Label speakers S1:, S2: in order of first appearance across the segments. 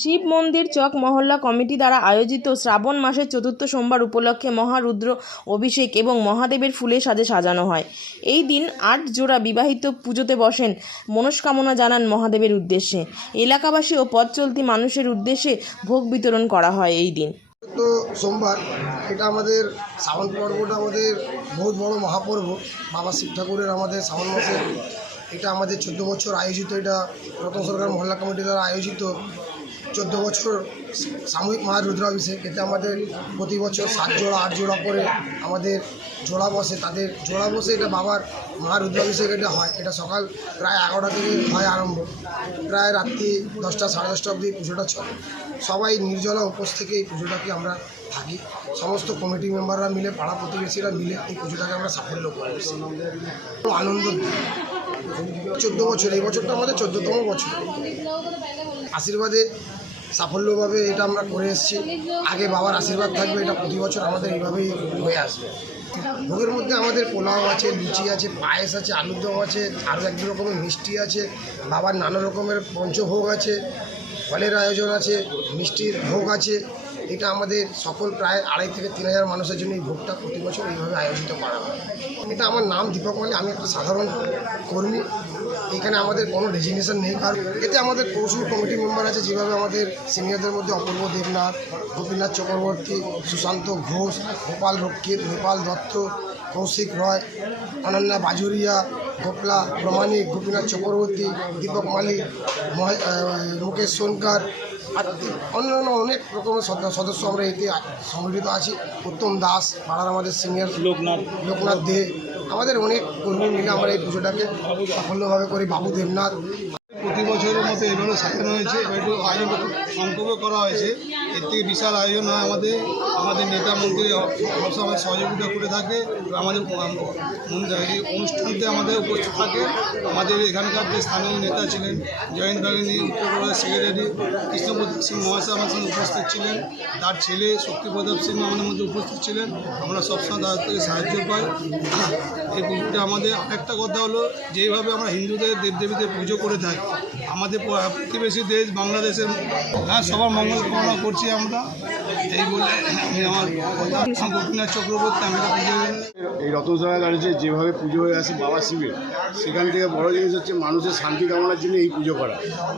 S1: শিব মন্দির চক মহল্লা কমিটি দ্বারা আয়োজিত শ্রাবণ মাসের চতুর্থ সোমবার উপলক্ষে মহারুদ্র অভিষেক এবং মহাদেবের ফুলে সাজে সাজানো হয়। এই দিন আট জোড়া বিবাহিত পুজোতে বসেন মনস্কামনা জানান মহাদেবের উদ্দেশ্যে। এলাকাবাসী ও পথ চলতি মানুষের উদ্দেশ্যে ভোগ বিতরণ করা হয় এই দিন।
S2: তো সোমবার এটা আমাদের শ্রাবণ পর্বটা আমাদের বহুত বড় মহাপর্ব। বাবা শিব ঠাকুরের আমাদের শ্রাবণ মাসে এটা আমাদের চোদ্দ বছর আয়োজিত। এটা রতন সরকার মহল্লা কমিটি দ্বারা আয়োজিত। চোদ্দ বছর সামূহিক মহারুদ্রাভিষেক, এতে আমাদের প্রতি বছর সাত জোড়া, আট জোড়া করে আমাদের জোড়া বসে, তাদের জোড়া বসে এটা বাবার মহারুদ্রাভিষেক এটা হয়। এটা সকাল প্রায় এগারোটা থেকে হয় আরম্ভ। প্রায় রাত্রি দশটা, সাড়ে দশটা অবধি পুজোটা চলে। সবাই নির্জলা উপোস থেকে এই পুজোটাকে আমরা থাকি। সমস্ত কমিটি মেম্বাররা মিলে, পাড়া প্রতিবেশীরা মিলে এই পুজোটাকে আমরা সাফল্য করে। আনন্দ চোদ্দ বছর, এই বছরটা আমাদের চোদ্দোতম বছর। আশীর্বাদে সাফল্যভাবে এটা আমরা করে এসেছি। আগে বাবার আশীর্বাদ থাকবে, এটা প্রতি বছর আমাদের এইভাবেই হয়ে আসবে। ভোগের মধ্যে আমাদের পোলাও আছে, লুচি আছে, পায়েস আছে, আলুর দম আছে, আরও এক রকমের মিষ্টি আছে, বাবার নানা রকমের পঞ্চভোগ আছে। ফলের আয়োজন আছে, মিষ্টির ভোগ আছে। এটা আমাদের সকল প্রায় আড়াই থেকে তিন হাজার মানুষের জন্য এই ভোগটা প্রতি বছর এইভাবে আয়োজিত করা হয়। এটা আমার নাম দীপক মালি আমি একটা সাধারণ কর্মী। এখানে আমাদের কোনো ডেজিগনেশন নেই কারণ এতে আমাদের পৌরসভা কমিটি মেম্বার আছে, যেভাবে আমাদের সিনিয়রদের মধ্যে অপূর্ব দেবনাথ, গোপীনাথ চক্রবর্তী, সুশান্ত ঘোষ, গোপাল রক্ষিত নেপাল দত্ত কৌশিক রয় অনন্যা বাজুরিয়া গোপলা প্রমাণিক গোপীনাথ চক্রবর্তী দীপক মালিক মুকেশ সোনকার অন্যান্য অনেক রকমের সদস্য আমরা এতে সংগঠিত আছি। উত্তম দাস পাড়ার আমাদের সিনিয়র লোকনাথ। লোকনাথ দে। আমাদের অনেক কর্মী মিলে আমরা এই পুজোটাকে সাফল্যভাবে করি। বাবু দেবনাথ
S3: প্রতি বছরের মতো এবারও সাজানো হয়েছে, এবার একটু আয়োজন একটু সংক্ষেপে করা হয়েছে। এর থেকে বিশাল আয়োজন হয় আমাদের আমাদের নেতা মন্ত্রী সবসময় সহযোগিতা করে থাকে, আমাদের অনুষ্ঠানতে আমাদের উপস্থিত থাকে। আমাদের এখানকার যে স্থানীয় নেতা ছিলেন, জয়ন্ত বাহিনী উত্তর প্রদেশ সেক্রেটারি কৃষ্ণপ্রতীক সিং মহাশয় আমার সঙ্গে উপস্থিত ছিলেন। তার ছেলে শক্তি শক্তিপ্রতাপ সিং আমাদের মধ্যে উপস্থিত ছিলেন। আমরা সবসময় তাদের থেকে সাহায্য পাই। এই পুজোটা আমাদের আরেকটা কথা হলো, যেভাবে আমরা হিন্দুদের দেবদেবীদের পুজো করে থাকি আমাদের প্রতিবেশী দেশ বাংলাদেশের হ্যাঁ সবার মঙ্গল কামনা করছি আমরা। এই বলে আমি আমার কথা। গোপীনাথ চক্রবর্তী আমি পুজো
S4: এই রতনসরা গাড়িতে যেভাবে পুজো হয়ে আসে বাবা শিবের সেখান থেকে বড় জিনিস হচ্ছে মানুষের শান্তি কামনার জন্য এই পুজো করা।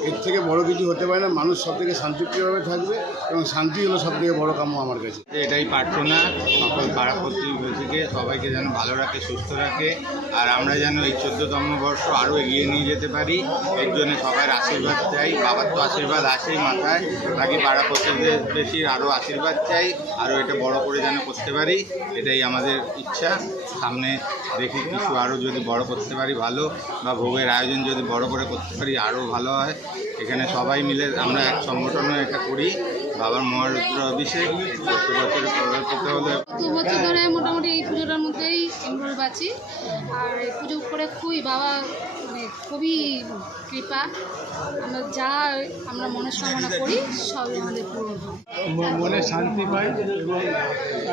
S4: এর থেকে বড় কিছু হতে পারে না মানুষ সব থেকে শান্তিপ্রিয়ভাবে থাকবে এবং শান্তি হলো সব থেকে বড় কাম্য আমার কাছে।
S5: এটাই প্রার্থনা সকল পাড়া প্রতিবেশীকে সবাইকে যেন ভালো রাখে সুস্থ রাখে আর আমরা যেন এই চোদ্দতম বর্ষ আরও এগিয়ে নিয়ে যেতে পারি এর জন্য সবার আশীর্বাদ চাই, বাবার তো আশীর্বাদ আসেই মাথায়। বাকি পাড়া প্রতিবেশীর আরও আশীর্বাদ চাই আরও এটা বড় করে যেন করতে পারি, এটাই আমাদের ইচ্ছা। সামনে দেখি কিছু আরও যদি বড় করতে পারি ভালো, বা ভোগের আয়োজন যদি বড় করে করতে পারি আরও ভালো হয়। এখানে সবাই মিলে আমরা এক সংগঠনও এটা করি। বাবার মহারুদ্র অভিষেক চোদ্দ বছরে হলে
S6: দু বছর ধরে মোটামুটি এই পুজোটার মধ্যেই ইনভলভ আছি। আর এই পুজো করে খুবই বাবা মানে খুবই কৃপা। আমরা যা আমরা মনস্কামনা করি সবই আমাদের পূরণ হয়।
S3: মনে শান্তি পাই এবং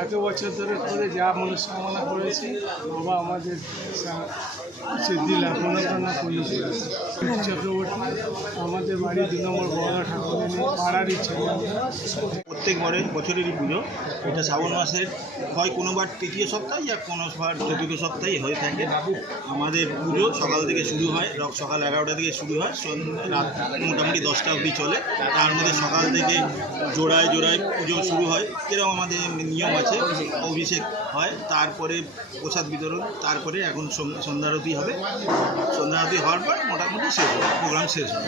S3: এত বছর ধরে করে যা মনস্কামনা করেছি বাবা আমাদের সিদ্ধি লাভ মনোকামনা করিয়েছে চক্রবর্তী আমাদের বাড়ি দু নম্বর বড় ঠাকুর ছেলে
S7: প্রত্যেক বরে বছরেরই পুজো। এটা শ্রাবণ মাসের, হয় কোনোবার তৃতীয় সপ্তাহে বা কোনোবার চতুর্থ সপ্তাহে হয়ে থাকে। আমাদের পুজো সকাল থেকে শুরু হয় সকাল এগারোটা থেকে শুরু হয় রাত মোটামুটি দশটা অবধি চলে। তার মধ্যে সকাল থেকে জোড়ায় জোড়ায় পুজো শুরু হয়। এরকম আমাদের নিয়ম আছে, অভিষেক হয়, তারপরে প্রসাদ বিতরণ, তারপরে এখন সন- সন্ধ্যারতি হবে। সন্ধ্যারতি হওয়ার পর মোটামুটি শেষ হয়, প্রোগ্রাম শেষ হয়।